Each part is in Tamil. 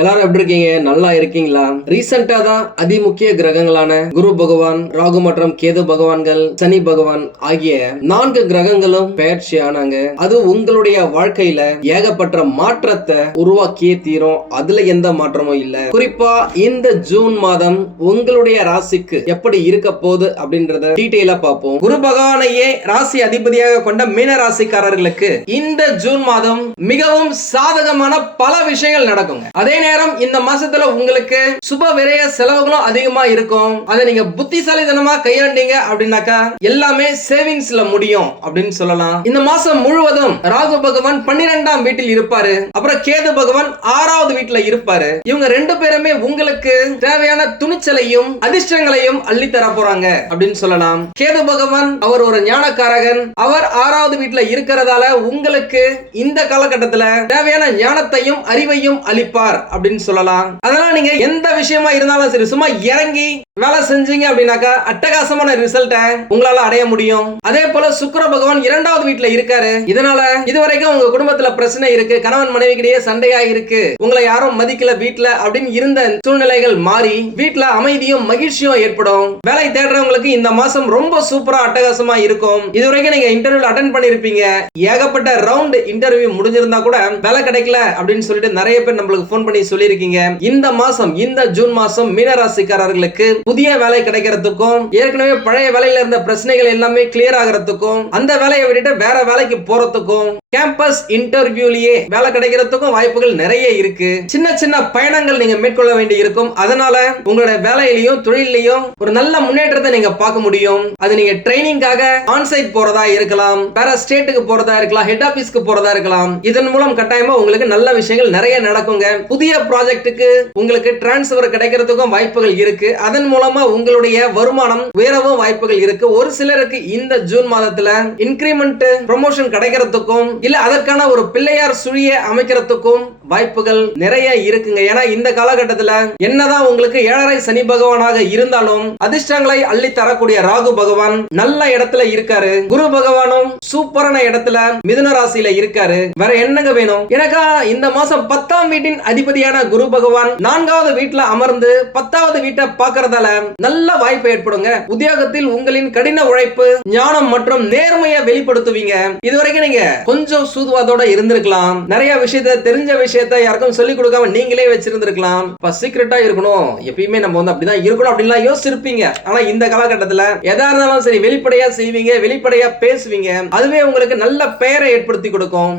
எல்லாரும் எப்படி இருக்கீங்க? நல்லா இருக்கீங்களா? ரீசெண்டா தான் அதிமுக்கிய கிரகங்களான குரு பகவான் ராகு மற்றும் கேது பகவான்கள் சனி பகவான் ஆகிய நான்கு கிரகங்களும் பெயர்ச்சி ஆனாங்க. அது உங்களுடைய வாழ்க்கையில ஏகப்பட்ட மாற்றத்தை உருவாக்கியே தீரும். அதுல எந்த மாற்றமும் இல்ல. குறிப்பா இந்த ஜூன் மாதம் உங்களுடைய ராசிக்கு எப்படி இருக்க போகுது அப்படின்றத டீட்டெயிலா பார்ப்போம். குரு பகவானையே ராசி அதிபதியாக கொண்ட மீன ராசிக்காரர்களுக்கு இந்த ஜூன் மாதம் மிகவும் சாதகமான பல விஷயங்கள் நடக்குங்க. அதே நேரம் இந்த மாசத்துல உங்களுக்கு சுப விரய செலவுகளும் அதிகமா இருக்கும். அதை நீங்க புத்திசாலித்தனமா கையாண்டீங்க அப்படின்னாக்கா எல்லாமே சேவிங்ஸ்ல முடியும் அப்படின்னு சொல்லலாம். இந்த மாசம் முழுவதும் ராகு பகவான் பன்னிரெண்டாம் வீட்டில் இருப்பாரு. அப்புறம் கேது பகவான் ஆறாவது வீட்டுல இருப்பாரு. இவங்க ரெண்டு பேருமே உங்களுக்கு தேவையான துணிச்சலையும் அதிர்ஷ்டங்களையும் அள்ளி தர போறாங்க அப்படின்னு சொல்லலாம். கேது பகவான் அவர் ஒரு ஞானக்காரகன். அவர் ஆறாவது வீட்டுல இருக்கிறதால உங்களுக்கு இந்த காலகட்டத்துல தேவையான ஞானத்தையும் அறிவையும் அளிப்பார் அப்படின்னு சொல்லலாம். அதனால நீங்க எந்த விஷயமா இருந்தாலும் சரி சும்மா இறங்கி வேலை செஞ்சீங்க அப்படின்னாக்கா அட்டகாசமான ரிசல்ட்டை உங்களால அடைய முடியும். அதே போல சுக்கர பகவான் இரண்டாவது வீட்டுல இருக்காரு. இதனால இதுவரைக்கும் உங்க குடும்பத்துல பிரச்சனை இருக்கு. கணவன் மனைவிக்கிடையே சண்டையா இருக்கு. உங்களை யாரும் மதிக்கல வீட்டுல அப்படின்னு இருந்த சூழ்நிலைகள் மாறி வீட்டுல அமைதியும் மகிழ்ச்சியும் ஏற்படும். வேலை தேடுறவங்களுக்கு இந்த மாசம் ரொம்ப சூப்பரா அட்டகாசமா இருக்கும். இதுவரைக்கும் நீங்க இன்டர்வியூல அட்டன் பண்ணிருப்பீங்க. ஏகப்பட்ட ரவுண்ட் இன்டர்வியூ முடிஞ்சிருந்தா கூட வேலை கிடைக்கல அப்படின்னு சொல்லிட்டு நிறைய பேர் நம்மளுக்கு ஃபோன் பண்ணி சொல்லியிருக்கீங்க. இந்த மாசம் இந்த ஜூன் மாசம் மீனராசிக்காரர்களுக்கு புதிய வேலை கிடைக்கிறதுக்கும் ஏற்கனவே பழைய வேலையில இருந்த பிரச்சனைகள் எல்லாமே கிளியர் ஆகிறதுக்கும் அந்த வேலையை விட்டுட்டு வேற வேலைக்கு போறதுக்கும் கேம்பஸ் இன்டர்வியூலயே வேலை கிடைக்கிறதுக்கும் வாய்ப்புகள் நிறைய இருக்கு. சின்ன சின்ன பயணங்கள் நீங்க மேற்கொள்ள வேண்டி இருக்கும். அதனால உங்களோட வேலையிலையும் தொழிலையும் ஒரு நல்ல முன்னேற்றத்தை நீங்க பார்க்க முடியும். அது நீங்க ட்ரைனிங்காக ஆன்சைட் போறதா இருக்கலாம். வேற ஸ்டேட்டுக்கு போறதா இருக்கலாம். ஹெட் ஆபீஸ்க்கு போறதா இருக்கலாம். இதன் மூலம் கட்டாயமா உங்களுக்கு நல்ல விஷயங்கள் நிறைய நடக்குங்க. புதிய ப்ராஜெக்ட்டுக்கு உங்களுக்கு டிரான்ஸ்பர் கிடைக்கிறதுக்கும் வாய்ப்புகள் இருக்கு. அதன் மூலமா உங்களுடைய வருமானம் உயரவும் வாய்ப்புகள் இருக்கு. ஒரு சிலருக்கு இந்த ஜூன் மாதத்துல இன்கிரிமெண்ட் ப்ரொமோஷன் கிடைக்கிறதுக்கும் இல்ல அதற்கான ஒரு பிள்ளையார் சுழிய அமைக்கிறதுக்கும் வாய்ப்புகள் நிறைய இருக்குங்க. ஏன்னா இந்த காலகட்டத்தில் என்னதான் உங்களுக்கு ஏழரை சனி பகவானாக இருந்தாலும் அதிர்ஷ்டங்களை அள்ளி தரக்கூடிய ராகு பகவான் நல்ல இடத்துல இருக்காரு. குரு பகவானும் சூப்பரான இடத்துல மிதுன ராசியில இருக்காரு. வேற என்னங்க வேணும்? எனக்கா இந்த மாசம் பத்தாம் வீட்டின் அதிபதியான குரு பகவான் நான்காவது வீட்டுல அமர்ந்து பத்தாவது வீட்டை பார்க்கறதால நல்ல வாய்ப்பு ஏற்படுங்க. உத்தியோகத்தில் உங்களின் கடின உழைப்பு ஞானம் மற்றும் நேர்மையை வெளிப்படுத்துவீங்க. இதுவரைக்கும் நீங்க கொஞ்சம் சூதுவாதோட இருந்திருக்கலாம். நிறைய விஷயத்த தெரிஞ்ச விஷயம் விஷயத்த யாருக்கும் சொல்லி கொடுக்காம நீங்களே வச்சிருந்திருக்கலாம். இப்ப சீக்கிரட்டா இருக்கணும். எப்பயுமே நம்ம வந்து அப்படிதான் இருக்கணும் அப்படின்லாம் யோசிச்சிருப்பீங்க. ஆனா இந்த காலகட்டத்துல எதா இருந்தாலும் சரி வெளிப்படையா செய்வீங்க வெளிப்படையா பேசுவீங்க. அதுவே உங்களுக்கு நல்ல பெயரை ஏற்படுத்தி கொடுக்கும்.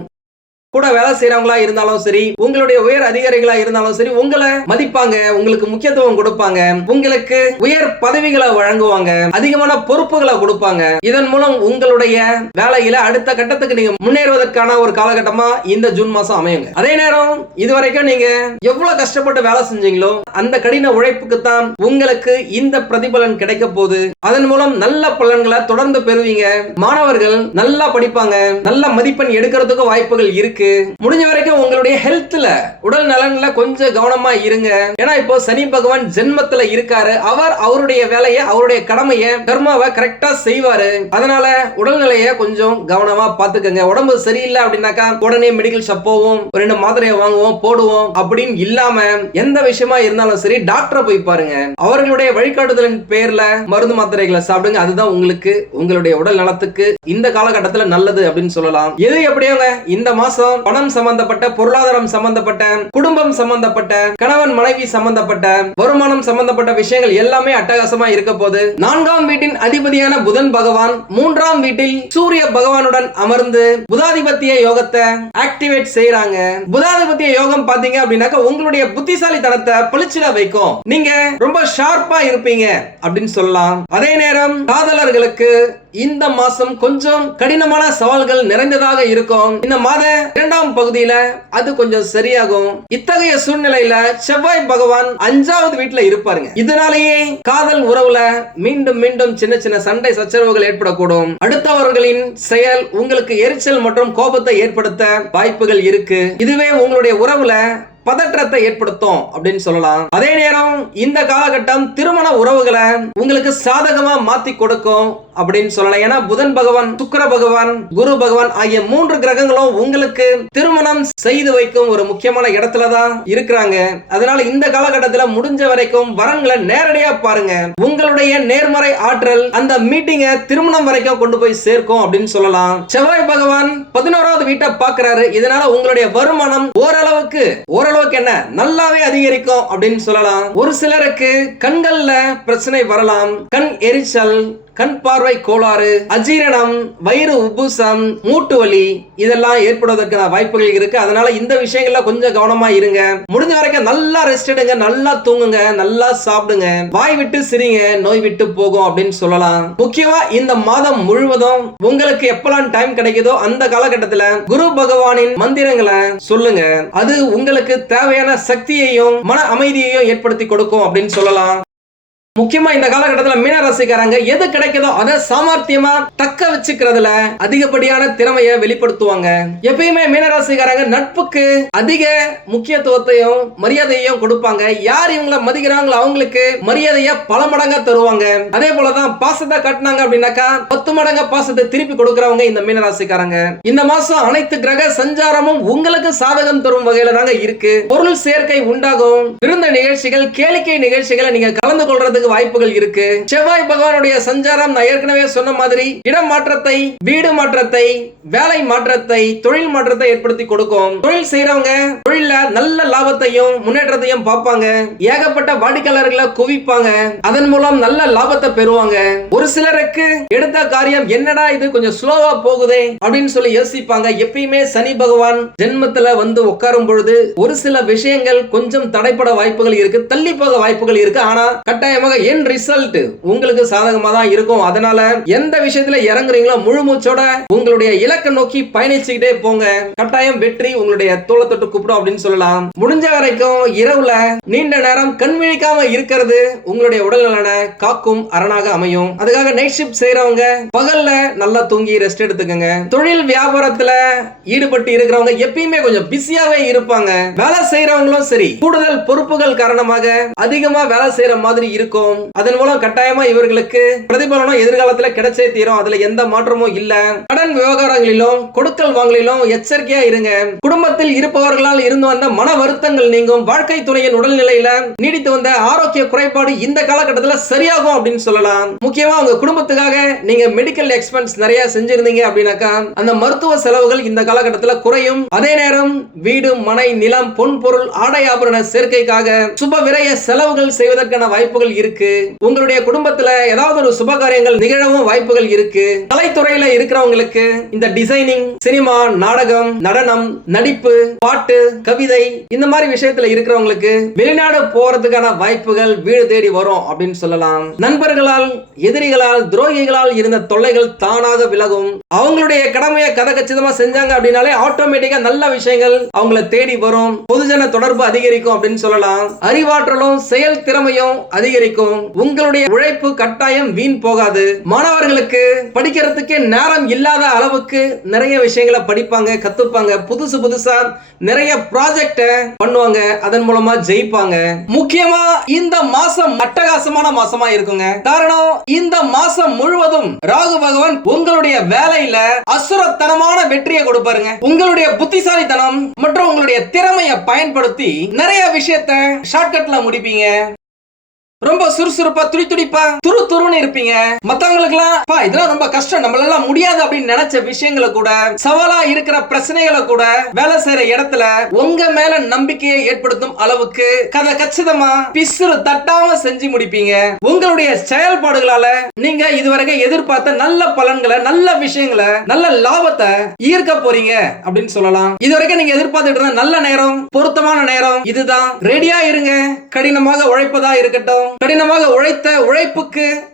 கூட வேலை செய்யறவங்களா இருந்தாலும் சரி உங்களுடைய உயர் அதிகாரிகளா இருந்தாலும் சரி உங்களை மதிப்பாங்க உங்களுக்கு முக்கியத்துவம் கொடுப்பாங்க உங்களுக்கு உயர் பதவிகளை வழங்குவாங்க அதிகமான பொறுப்புகளை கொடுப்பாங்க. இதன் மூலம் உங்களுடைய வேலையில அடுத்த கட்டத்துக்கு நீங்க முன்னேறுவதற்கான ஒரு காலகட்டமா இந்த ஜூன் மாசம் அமையுங்க. அதே நேரம் இதுவரைக்கும் நீங்க எவ்வளவு கஷ்டப்பட்டு வேலை செஞ்சீங்களோ அந்த கடின உழைப்புக்கு தான் உங்களுக்கு இந்த பிரதிபலன் கிடைக்க போகுது. அதன் மூலம் நல்ல பலன்களை தொடர்ந்து பெறுவீங்க. மாணவர்கள் நல்லா படிப்பாங்க நல்ல மதிப்பெண் எடுக்கிறதுக்கு வாய்ப்புகள் இருக்கு. முடிஞ்ச வரைக்கும் உங்களுடைய ஹெல்த்ல உடல் நலன்ல கொஞ்சம் கவனமா இருங்க. ஏன்னா இப்போ சனி பகவான் ஜென்மத்துல இருக்காரு. அவர் அவருடைய வேலையை அவருடைய கடமையை கர்மாவை கரெக்டா செய்வாரு. அதனால உடல்நிலைய கொஞ்சம் கவனமா பாத்துக்கங்க உடம்பு சரியில்லை அப்படின்னாக்கா உடனே மெடிக்கல் ஷாப் போவோம். ஒரு ரெண்டு மாத்திரையை வாங்குவோம் போடுவோம் அப்படின்னு இல்லாம எந்த விஷயமா இருந்தாலும் சரி டாக்டரை போய் பாருங்க. அவர்களுடைய வழிகாட்டுதலின் பேர்ல மருந்து மாத்திரைகளை சாப்பிடுங்க. அதுதான் உங்களுக்கு உங்களுடைய உடல் நலத்துக்கு இந்த காலகட்டத்துல நல்லது அப்படின்னு சொல்லலாம். எது எப்படியோங்க? இந்த மாசம் பணம் சம்பந்தப்பட்ட பொருளாதாரம் சம்பந்தப்பட்ட குடும்பம் சம்பந்தப்பட்ட கணவன் மனைவி சம்பந்தப்பட்ட வருமானம் சம்பந்தப்பட்ட விஷயங்கள் எல்லாமே அட்டகாசமா இருக்க போது நான்காம் வீட்டின் அதிபதியான புதன் பகவான் மூன்றாம் வீட்டில் சூரிய பகவானுடன் அமர்ந்து புதாதிபத்திய யோகத்தை ஆக்டிவேட் செய்யறாங்க புதாதிபத்திய யோகம் பாத்தீங்க அப்படின்னாக்கா உங்களுடைய புத்திசாலித்தனத்தை பளிச்சிட வைக்கும். நீங்க ரொம்ப ஷார்ப்பா இருப்பீங்க அப்படின்னு சொல்லலாம். அதே நேரம் காதலர்களுக்கு இந்த மாசம் கொஞ்சம் கடினமான சவால்கள் நிறைந்ததாக இருக்கும். இந்த மாத இரண்டாம் பகுதியில அது கொஞ்சம் சரியாகும். இத்தகைய சூழ்நிலையில செவ்வாய் பகவான் அஞ்சாவது வீட்டுல இருப்பாருங்க. இதனாலேயே காதல் உறவுல மீண்டும் மீண்டும் சின்ன சின்ன சண்டை சச்சரவுகள் ஏற்படக்கூடும். அடுத்தவர்களின் செயல் உங்களுக்கு எரிச்சல் மற்றும் கோபத்தை ஏற்படுத்த வாய்ப்புகள் இருக்கு. இதுவே உங்களுடைய உறவுல பதற்றத்தை ஏற்படுத்தும் அப்படின்னு சொல்லலாம். அதே நேரம் இந்த காலகட்டம் திருமண உறவுகளை உங்களுக்கு சாதகமா மாத்தி கொடுக்கும் அப்படின்னு சொல்லலாம். ஏன்னா புதன் பகவான் சுக்கர பகவான் குரு பகவான் ஆகிய மூன்று கிரகங்களும் உங்களுக்கு திருமணம் செய்து வைக்கும் ஒரு முக்கியமான இடத்துல தான் இருக்கிறாங்க. அதனால இந்த காலகட்டத்துல முடிஞ்ச வரைக்கும் வரன்களை நேரடியா பாருங்க. உங்களுடைய நேர்மறை ஆற்றல் அந்த மீட்டிங்கை திருமணம் வரைக்கும் கொண்டு போய் சேர்க்கும் அப்படின்னு சொல்லலாம். செவ்வாய் பகவான் பதினோராவது வீட்டை பார்க்கறாரு. இதனால உங்களுடைய வருமானம் ஓரளவுக்கு ஓரளவுக்கு என்ன? நல்லாவே அதிகரிக்கும் அப்படின்னு சொல்லலாம். ஒரு சிலருக்கு கண்கள்ல பிரச்சனை வரலாம். கண் எரிச்சல் கண் பார்வை கோளாறு அஜீரணம் வயிறு உப்புசம் மூட்டு வலி இதெல்லாம் ஏற்படுவதற்கான வாய்ப்புகள் இருக்கு. அதனால இந்த விஷயங்கள்ல கொஞ்சம் கவனமா இருங்க. முடிஞ்ச வரைக்கும் நல்லா ரெஸ்ட் எடுங்க நல்லா தூங்குங்க நல்லா சாப்பிடுங்க. வாய் விட்டு சிரிங்க நோய் விட்டு போகும் அப்படின்னு சொல்லலாம். முக்கியமா இந்த மாதம் முழுவதும் உங்களுக்கு எப்பெல்லாம் டைம் கிடைக்குதோ அந்த காலகட்டத்துல குரு பகவானின் மந்திரங்களை சொல்லுங்க. அது உங்களுக்கு தேவையான சக்தியையும் மன அமைதியையும் ஏற்படுத்தி கொடுக்கும் அப்படின்னு சொல்லலாம். முக்கியமா இந்த காலகட்டத்தில் மீன ராசிக்காரங்க எது கிடைக்குதோ அதை சாமர்த்தியமா தக்க வச்சுக்கிறதுல அதிகப்படியான திறமையை வெளிப்படுத்துவாங்க. எப்பயுமே மீனராசிக்காரங்க நட்புக்கு அதிக முக்கியத்துவத்தையும் மரியாதையையும் கொடுப்பாங்க. யார் இவங்கள மதிக்கிறாங்களோ அவங்களுக்கு மரியாதையை பல மடங்கா தருவாங்க. அதே போலதான் பாசத்தை கட்டினாங்க அப்படின்னாக்கா பத்து மடங்கு பாசத்தை திருப்பி கொடுக்கறவங்க இந்த மீன ராசிக்காரங்க இந்த மாசம் அனைத்து கிரக சஞ்சாரமும் உங்களுக்கு சாதகம் தரும் வகையில தாங்க இருக்கு. பொருள் சேர்க்கை உண்டாகும். விருந்த நிகழ்ச்சிகள் கேளிக்கை நிகழ்ச்சிகளை நீங்க கலந்து கொள்றதுக்கு வாய்ப்புகள் இருக்கு. செவ்வாய் பகவானுடைய சஞ்சாரம் நான் ஏற்கனவே சொன்ன மாதிரி இடம் மாற்றத்தை வீடு மாற்றத்தை வேலை மாற்றத்தை தொழில் மாற்றத்தை ஏற்படுத்தி கொடுக்கும். தொழில் செய்யறவங்க தொழில நல்ல லாபத்தையும் முன்னேற்றத்தையும் பார்ப்பாங்க. ஏகப்பட்ட வாடிக்கையாளர்களை குவிப்பாங்க. அதன் மூலம் நல்ல லாபத்தை பெறுவாங்க. ஒரு சிலருக்கு எடுத்த காரியம் என்னடா இது கொஞ்சம் ஸ்லோவா போகுதே? அப்படின்னு சொல்லி யோசிப்பாங்க. எப்பயுமே சனி பகவான் ஜென்மத்துல வந்து உட்காரும் பொழுது ஒரு சில விஷயங்கள் கொஞ்சம் தடைப்பட வாய்ப்புகள் இருக்கு தள்ளி போக வாய்ப்புகள் இருக்கு. ஆனா கட்டாயமாக என் ரிசல்ட் உங்களுக்கு சாதகமா தான் இருக்கும். அதனால எந்த விஷயத்துல இறங்குறீங்களோ முழு மூச்சோட உங்களுடைய இலக்கை நோக்கி பயணிச்சுக்கிட்டே போங்க. கட்டாயம் வெற்றி உங்களுடைய தோளை தொட்டு கூப்பிடும் அப்படின்னு சொல்லலாம். முடிஞ்ச வரைக்கும் இரவுல நீண்ட நேரம் கண் விழிக்காம இருக்கிறது உங்களுடைய உடல் நலனை காக்கும் அரணாக அமையும். அதுக்காக நைட் ஷிஃப்ட் செய்யறவங்க பகல்ல நல்லா தூங்கி ரெஸ்ட் எடுத்துக்கங்க. தொழில் வியாபாரத்துல ஈடுபட்டு இருக்கிறவங்க எப்பயுமே கொஞ்சம் பிஸியாவே இருப்பாங்க. வேலை செய்யறவங்களும் சரி கூடுதல் பொறுப்புகள் காரணமாக அதிகமா வேலை செய்யற மாதிரி இருக்கும். அதன் மூலம் கட்டாயமா இவர்களுக்கு பிரதிபலனம் எதிர்காலத்துல கிடைச்சே தீரும். அதுல எந்த மாற்றமும் இல்ல. கடன் விவகாரங்களிலும் கொடுக்கல் வாங்கலிலும் எச்சரிக்கையா இருங்க. குடும்பத்தில் இருப்பவர்களால் இருந்து வந்த மன வருத்தங்கள் நீங்கும். வாழ்க்கை துணையின் உடல்நிலையில நீடித்து வந்த ஆரோக்கிய குறைபாடு இந்த காலகட்டத்துல சரியாகும் அப்படின்னு சொல்லலாம். முக்கியமா உங்க குடும்பத்துக்காக நீங்க மெடிக்கல் எக்ஸ்பென்ஸ் நிறைய செஞ்சிருந்தீங்க அப்படின்னாக்கா அந்த மருத்துவ செலவுகள் இந்த காலகட்டத்துல குறையும். அதே நேரம் வீடு மனை நிலம் பொன் பொருள் ஆடை ஆபரண சேர்க்கைக்காக சுப விரைய செலவுகள் செய்வதற்கான வாய்ப்புகள் இருக்கு. உங்களுடைய குடும்பத்துல ஏதாவது ஒரு சுப காரியங்கள் நிகழவும் வாய்ப்புகள் இருக்கு. கலைத்துறையில இருக்கிறவங்களுக்கு இந்த டிசைனிங் சினிமா நாடகம் நடனம் நடிப்பு பாட்டு கவிதை இந்த மாதிரி விஷயத்துல இருக்கிறவங்களுக்கு வெளிநாடு போறதுக்கான வாய்ப்புகள் வீடு தேடி வரும் அப்படின்னு சொல்லலாம். நண்பர்களால் எதிரிகளால் துரோகிகளால் இருந்த தொல்லைகள் தானாக விலகும். அவங்களுடைய கடமையை கதை கச்சிதமா செஞ்சாங்க அப்படின்னாலே ஆட்டோமேட்டிக்கா நல்ல விஷயங்கள் அவங்கள தேடி வரும். பொதுஜன தொடர்பு அதிகரிக்கும் அப்படின்னு சொல்லலாம். அறிவாற்றலும் செயல் திறமையும் அதிகரிக்கும். உங்களுடைய உழைப்பு கட்டாயம் வீண் போகாது. மாணவர்களுக்கு படிக்கிறதுக்கே நேரம் இல்லாத அளவுக்கு நிறைய விஷயங்களை படிப்பாங்க கத்துப்பாங்க. புதுசு புதுசா நிறைய ப்ராஜெக்ட பண்ணுவாங்க. அதன் மூலமா ஜெயிப்பாங்க. முக்கியமா இந்த மாசம் அட்டகாசமான மாசமா இருக்குங்க. காரணம் இந்த மாசம் முழுவதும் ராகு பகவான் உங்களுடைய வேலையில அசுரத்தனமான வெற்றியை கொடுப்பாருங்க. உங்களுடைய புத்திசாலித்தனம் மற்றும் உங்களுடைய திறமையை பயன்படுத்தி நிறைய விஷயத்த ஷார்ட்கட்ல முடிப்பீங்க. ரொம்ப சுறுசுறுப்பா துடி துடிப்பா துரு துருன்னு இருப்பீங்க. மத்தவங்களுக்கு எல்லாம் இதெல்லாம் ரொம்ப கஷ்டம். நம்மளால முடியாது அப்படின்னு நினைச்ச விஷயங்களை கூட சவாலா இருக்கிற பிரச்சனைகளை கூட வேலை செய்யற இடத்துல உங்க மேல நம்பிக்கையை ஏற்படுத்தும் அளவுக்கு கதை கச்சிதமா பிசுறு தட்டாம செஞ்சு முடிப்பீங்க. உங்களுடைய செயல்பாடுகளால நீங்க இதுவரைக்கும் எதிர்பார்த்த நல்ல பலன்களை நல்ல விஷயங்களை நல்ல லாபத்தை ஈர்க்க போறீங்க அப்படின்னு சொல்லலாம். இதுவரைக்கும் நீங்க எதிர்பார்த்துட்டு இருந்த நல்ல நேரம் பொருத்தமான நேரம் இதுதான். ரெடியா இருங்க. கடினமாக உழைப்பதா இருக்கட்டும். கடினமாக உழைத்த உழைப்புக்கு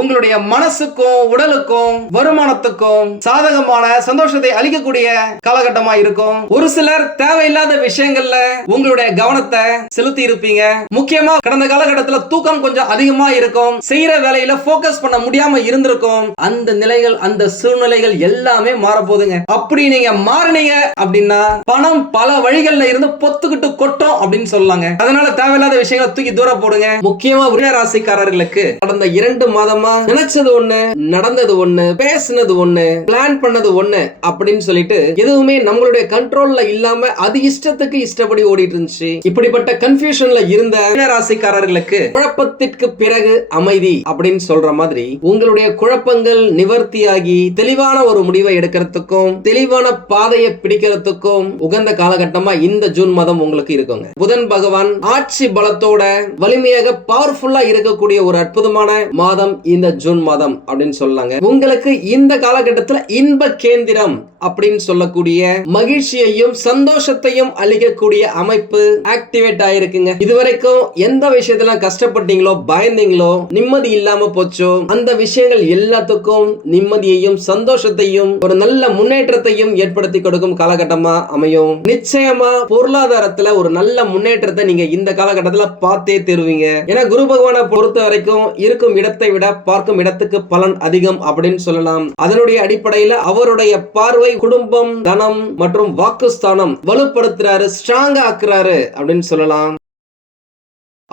உங்களுடைய மனசுக்கும் உடலுக்கும் வருமானத்துக்கும் சாதகமான சந்தோஷத்தை அளிக்கக்கூடிய காலகட்டமா இருக்கும். ஒரு சிலர் தேவையில்லாத விஷயங்கள்ல உங்களுடைய கவனத்தை செலுத்தி இருப்பீங்க முக்கியமா கடந்த காலகட்டத்துல தூக்கம் கொஞ்சம் அதிகமா இருக்கும். செய்யற வேலையில போக்கஸ் பண்ண முடியாம இருந்திருக்கும். அந்த நிலைகள் அந்த சூழ்நிலைகள் எல்லாமே மாறப்போகுதுங்க. அப்படி நீங்க மாறினீங்க அப்படின்னா பணம் பல வழிகள்ல இருந்து பொத்துக்கிட்டு கொட்டும் அப்படின்னு சொல்லலாங்க அதனால தேவையில்லாத விஷயங்களை தூக்கி தூர போடுங்க. முக்கியமா விருய ராசிக்காரர்களுக்கு கடந்த இரண்டு மாதமா தெரியுமா? நினைச்சது ஒண்ணு நடந்தது ஒண்ணு பேசினது ஒண்ணு பிளான் பண்ணது ஒண்ணு அப்படின்னு சொல்லிட்டு எதுவுமே நம்மளுடைய கண்ட்ரோல்ல இல்லாம அது இஷ்டத்துக்கு இஷ்டப்படி ஓடிட்டு இருந்துச்சு. இப்படிப்பட்ட கன்ஃபியூஷன்ல இருந்த ராசிக்காரர்களுக்கு குழப்பத்திற்கு பிறகு அமைதி அப்படின்னு சொல்ற மாதிரி உங்களுடைய குழப்பங்கள் நிவர்த்தியாகி தெளிவான ஒரு முடிவை எடுக்கிறதுக்கும் தெளிவான பாதையை பிடிக்கிறதுக்கும் உகந்த காலகட்டமா இந்த ஜூன் மாதம் உங்களுக்கு இருக்குங்க. புதன் பகவான் ஆட்சி பலத்தோட வலிமையாக பவர்ஃபுல்லா இருக்கக்கூடிய ஒரு அற்புதமான மாதம் இந்த ஜூன் மாதம் அப்படின்னு சொல்லாங்க. உங்களுக்கு இந்த காலகட்டத்துல இன்ப கேந்திரம் அப்படின்னு சொல்லக்கூடிய மகிழ்ச்சியையும் சந்தோஷத்தையும் அளிக்கக்கூடிய அமைப்பு ஆக்டிவேட் ஆயிருக்குங்க. இதுவரைக்கும் எந்த விஷயத்துல கஷ்டப்பட்டீங்களோ பயந்தீங்களோ நிம்மதி இல்லாம போச்சோ அந்த விஷயங்கள் எல்லாத்துக்கும் நிம்மதியையும் சந்தோஷத்தையும் ஒரு நல்ல முன்னேற்றத்தையும் ஏற்படுத்தி கொடுக்கும் காலகட்டமா அமையும். நிச்சயமா பொருளாதாரத்துல ஒரு நல்ல முன்னேற்றத்தை நீங்க இந்த காலகட்டத்துல பார்த்தே தருவீங்க. ஏன்னா குரு பகவானை பொறுத்த வரைக்கும் இருக்கும் இடத்தை விட பார்க்கும் இடத்துக்கு பலன் அதிகம் அப்படின்னு சொல்லலாம். அதனுடைய அடிப்படையில அவருடைய பார்வை குடும்பம் தனம் மற்றும் வாக்குஸ்தானம் வலுப்படுத்துறாரு ஸ்ட்ராங் ஆக்குறாரு அப்படின்னு சொல்லலாம்.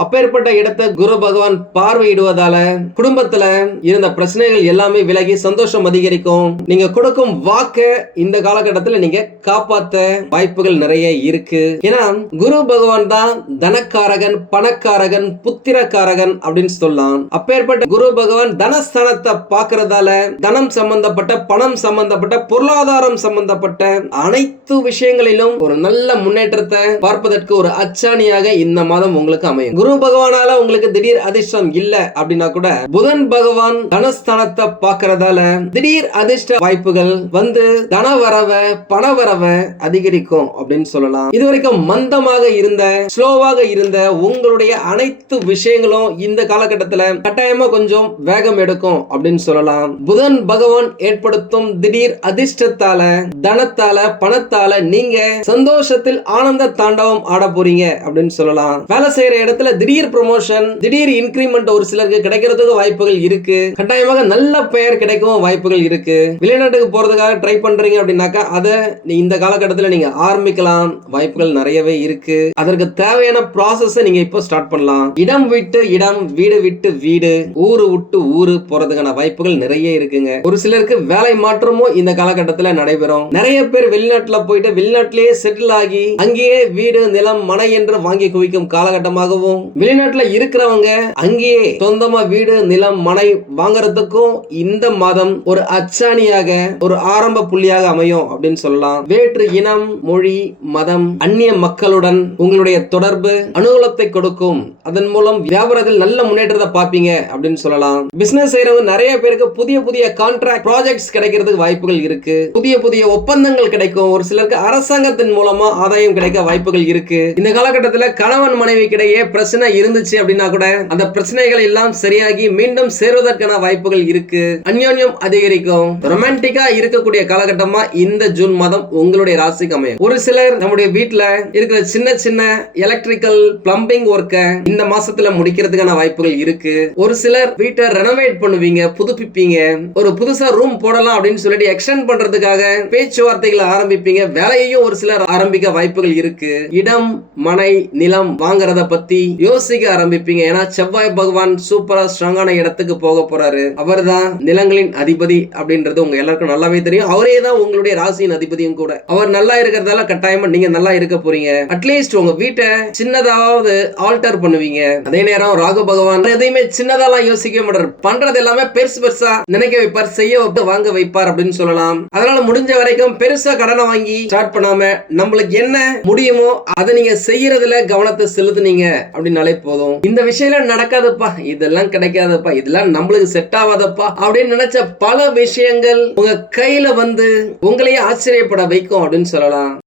அப்பேற்பட்ட இடத்தை குரு பகவான் பார்வையிடுவதால குடும்பத்துல இருந்த பிரச்சனைகள் எல்லாமே விலகி சந்தோஷம் அதிகரிக்கும். நீங்க கொடுக்கும் வாக்க இந்த காலகட்டத்துல நீங்க காப்பாத்த வாய்ப்புகள் நிறைய இருக்கு. ஏன்னா குரு பகவான் தான் தனக்காரகன் பணக்காரகன் புத்திரக்காரகன் அப்படின்னு சொல்லலாம். அப்பேற்பட்ட குரு பகவான் தனஸ்தானத்தை பார்க்கறதால தனம் சம்பந்தப்பட்ட பணம் சம்பந்தப்பட்ட பொருளாதாரம் சம்பந்தப்பட்ட அனைத்து விஷயங்களிலும் ஒரு நல்ல முன்னேற்றத்தை பார்ப்பதற்கு ஒரு அச்சாணியாக இந்த மாதம் உங்களுக்கு அமையும். குரு பகவானால உங்களுக்கு திடீர் அதிர்ஷ்டம் இல்ல அப்படின்னா கூட புதன் பகவான் தனஸ்தானத்தை பார்க்கறதால திடீர் அதிர்ஷ்ட வாய்ப்புகள் வந்து தன வரவ பண வரவ அதிகரிக்கும் அப்படின்னு சொல்லலாம். இதுவரைக்கும் மந்தமாக இருந்த ஸ்லோவாக இருந்த உங்களுடைய அனைத்து விஷயங்களும் இந்த காலகட்டத்துல கட்டாயமா கொஞ்சம் வேகம் எடுக்கும் அப்படின்னு சொல்லலாம். புதன் பகவான் ஏற்படுத்தும் திடீர் அதிர்ஷ்டத்தால தனத்தால பணத்தால நீங்க சந்தோஷத்தில் ஆனந்த தாண்டவம் ஆட போறீங்க அப்படின்னு சொல்லலாம். வேலை செய்யற இடத்துல திடீர் ப்ரொமோஷன் திடீர் இன்கிரிமெண்ட் ஒரு சிலருக்கு கிடைக்கிறதுக்கு வாய்ப்புகள் இருக்கு. கட்டாயமாக நல்ல பெயர் கிடைக்கவும் வாய்ப்புகள் இருக்கு. வெளிநாட்டுக்கு போறதுக்காக ட்ரை பண்றீங்க அப்படின்னாக்கா அதை நீ இந்த காலகட்டத்தில் நீங்க ஆரம்பிக்கலாம். வாய்ப்புகள் நிறையவே இருக்கு. அதற்கு தேவையான ப்ராசஸ் நீங்க இப்போ ஸ்டார்ட் பண்ணலாம். இடம் விட்டு இடம் வீடு விட்டு வீடு ஊரு விட்டு ஊரு போறதுக்கான வாய்ப்புகள் நிறைய இருக்குங்க. ஒரு சிலருக்கு வேலை மாற்றமும் இந்த காலகட்டத்தில் நடைபெறும். நிறைய பேர் வெளிநாட்டில் போயிட்டு வெளிநாட்டிலேயே செட்டில் ஆகி அங்கேயே வீடு நிலம் மனை என்று வாங்கி குவிக்கும் காலகட்டமாகவும் வெளிநாட்டுல இருக்கிறவங்க அங்கேயே சொந்தமா வீடு நிலம் மனை வாங்குறதுக்கும் இந்த மாதம் ஒரு அச்சாணியாக ஒரு ஆரம்ப புள்ளியாக அமையும் அப்படின்னு சொல்லலாம். வேற்று இனம் மொழி மதம் அந்நிய மக்களுடன் உங்களுடைய தொடர்பு அனுகூலத்தை கொடுக்கும். அதன் மூலம் வியாபாரத்தில் நல்ல முன்னேற்றத்தை பார்ப்பீங்க அப்படின்னு சொல்லலாம். பிசினஸ் செய்யறவங்க நிறைய பேருக்கு புதிய புதிய கான்ட்ராக்ட் ப்ராஜெக்ட்ஸ் கிடைக்கிறதுக்கு வாய்ப்புகள் இருக்கு. புதிய புதிய ஒப்பந்தங்கள் கிடைக்கும். ஒரு சிலருக்கு அரசாங்கத்தின் மூலமா ஆதாயம் கிடைக்க வாய்ப்புகள் இருக்கு. இந்த காலகட்டத்தில் கணவன் மனைவிக்கிடையே பிரச்சனை இருந்துச்சு அப்படின்னா கூட அந்த பிரச்சனைகள் எல்லாம் சரியாகி மீண்டும் சேருவதற்கான வாய்ப்புகள் இருக்கு. அந்யோன்யம் அதிகரிக்கும். ரொமான்டிக்கா இருக்கக்கூடிய காலகட்டமா இந்த ஜூன் மாதம் உங்களுடைய ராசிக்கு அமையும். ஒரு சிலர் நம்முடைய வீட்டுல இருக்கிற சின்ன சின்ன எலக்ட்ரிக்கல் பிளம்பிங் ஒர்க்கை இந்த மாசத்துல முடிக்கிறதுக்கான வாய்ப்புகள் இருக்கு. ஒரு சிலர் வீட்டை ரெனோவேட் பண்ணுவீங்க புதுப்பிப்பீங்க. ஒரு புதுசா ரூம் போடலாம் அப்படின்னு சொல்லிட்டு எக்ஸ்டெண்ட் பண்றதுக்காக பேச்சுவார்த்தைகளை ஆரம்பிப்பீங்க. வேலையையும் ஒரு சிலர் ஆரம்பிக்க வாய்ப்புகள் இருக்கு. இடம் மனை நிலம் வாங்குறத பத்தி யோசிக்க ஆரம்பிப்பீங்க. ஏன்னா செவ்வாய் பகவான் சூப்பரா ஸ்ட்ராங்கான இடத்துக்கு போக போறாரு. அவர்தான் நிலங்களின் அதிபதி அப்படின்றது உங்க எல்லாருக்கும் நல்லாவே தெரியும். அவரே தான் உங்களுடைய ராசியின் அதிபதியும் கூட. அவர் நல்லா இருக்கிறதால கட்டாயமா நீங்க நல்லா இருக்க போறீங்க. அட்லீஸ்ட் உங்க வீட்டை சின்னதாவது ஆல்டர் பண்ணுவீங்க. அதே நேரம் ராகு பகவான் எதையுமே சின்னதாலாம் யோசிக்க மாட்டார். பண்றது எல்லாமே பெருசு பெருசா நினைக்க வைப்பார் செய்ய வைப்பு வாங்க வைப்பார் அப்படின்னு சொல்லலாம். அதனால முடிஞ்ச வரைக்கும் பெருசா கடனை வாங்கி ஸ்டார்ட் பண்ணாம நம்மளுக்கு என்ன முடியுமோ அதை நீங்க செய்யறதுல கவனத்தை செலுத்துனீங்க அப்படின்னு அப்படின்னாலே போதும். இந்த விஷயம் நடக்காதப்பா. இதெல்லாம் கிடைக்காதப்பா. இதெல்லாம் நம்மளுக்கு செட் ஆகாதப்பா அப்படின்னு நினைச்ச பல விஷயங்கள் உங்க கையில வந்து உங்களையே ஆச்சரியப்பட வைக்கும் அப்படின்னு சொல்லலாம்.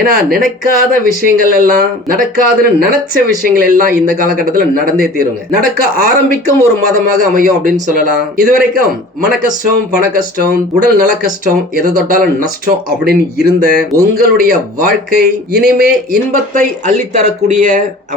ஏன்னா நினைக்காத விஷயங்கள் எல்லாம் நடக்காதுன்னு நினைச்ச விஷயங்கள் எல்லாம் இந்த காலகட்டத்தில் நடந்தே தீருங்க. நடக்க ஆரம்பிக்கும் ஒரு மாதமாக அமையும் அப்படின்னு சொல்லலாம். இதுவரைக்கும் மன கஷ்டம் பண கஷ்டம் உடல் நல கஷ்டம் எதை தொட்டாலும் நஷ்டம் அப்படின்னு இருந்த உங்களுடைய வாழ்க்கை இனிமே இன்பத்தை அள்ளித்தரக்கூடிய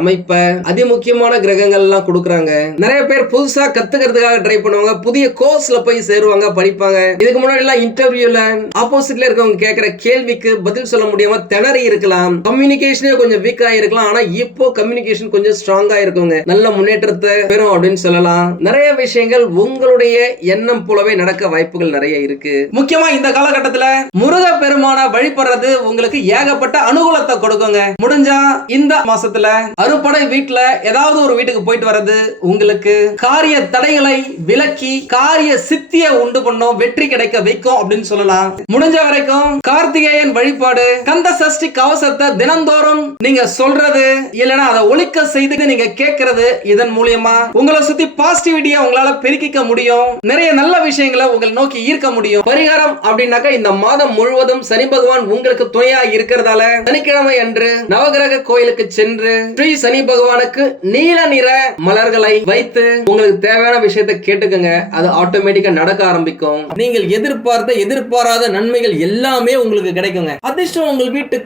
அமைப்பை அதிமுக்கியமான கிரகங்கள் எல்லாம் கொடுக்குறாங்க. நிறைய பேர் புதுசா கத்துக்கிறதுக்காக ட்ரை பண்ணுவாங்க புதிய கோர்ஸ்ல போய் சேருவாங்க படிப்பாங்க. இதுக்கு முன்னாடி எல்லாம் இன்டர்வியூல ஆப்போசிட்ல இருக்கவங்க கேட்கிற கேள்விக்கு பதில் சொல்ல முடியாம திணறி இருக்கலாம். கம்யூனிகேஷனே கொஞ்சம் வீக்கா இருக்கலாம் ஆனா இப்போ கம்யூனிகேஷன் கொஞ்சம் ஸ்ட்ராங்கா இருக்குங்க நல்ல முன்னேற்றத்தை பெறும் அப்படின்னு சொல்லலாம். நிறைய விஷயங்கள் உங்களுடைய எண்ணம் போலவே நடக்க வாய்ப்புகள் நிறைய இருக்கு. முக்கியமா இந்த காலகட்டத்துல முருக பெருமான வழிபடுறது உங்களுக்கு ஏகப்பட்ட அனுகூலத்தை கொடுக்குங்க. முடிஞ்சா இந்த மாசத்துல அறுபடை வீட்டுல ஏதாவது ஒரு வீட்டுக்கு போயிட்டு வர்றது உங்களுக்கு காரிய தடைகளை விலக்கி காரிய சித்திய உண்டு பண்ணும் வெற்றி கிடைக்க வைக்கும் அப்படின்னு சொல்லலாம். முடிஞ்ச வரைக்கும் கார்த்திகேயன் வழிபாடு கந்த சஷ்டி கவசத்தை தினந்தோறும் நீங்க சொல்றது இல்லனா அதை ஒழிக்க செய்து நீங்க கேட்கறது இதன் மூலியமா உங்களை சுத்தி பாசிட்டிவிட்டியா உங்களால பெருக்கிக்க முடியும். நிறைய நல்ல விஷயங்களை உங்களை நோக்கி ஈர்க்க முடியும். பரிகாரம் அப்படின்னாக்கா இந்த மாதம் முழுவதும் சனி பகவான் உங்களுக்கு துணையா இருக்கிறதால சனிக்கிழமை அன்று நவகிரக கோயிலுக்கு சென்று ஸ்ரீ சனி பகவானுக்கு நீல நிற மலர்களை வைத்து உங்களுக்கு தேவையான விஷயத்தை கேட்டுக்கங்க. அது ஆட்டோமேட்டிக்கா நடக்க ஆரம்பிக்கும். நீங்கள் எதிர்பார்த்த எதிர்பாராத நன்மைகள் எல்லாமே உங்களுக்கு கிடைக்குங்க. அதிர்ஷ்டம் உங்கள் வீட்டுக்கு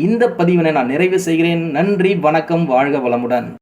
இந்த பதிவினை நான் நிறைவு செய்கிறேன். நன்றி வணக்கம் வாழ்க வளமுடன்.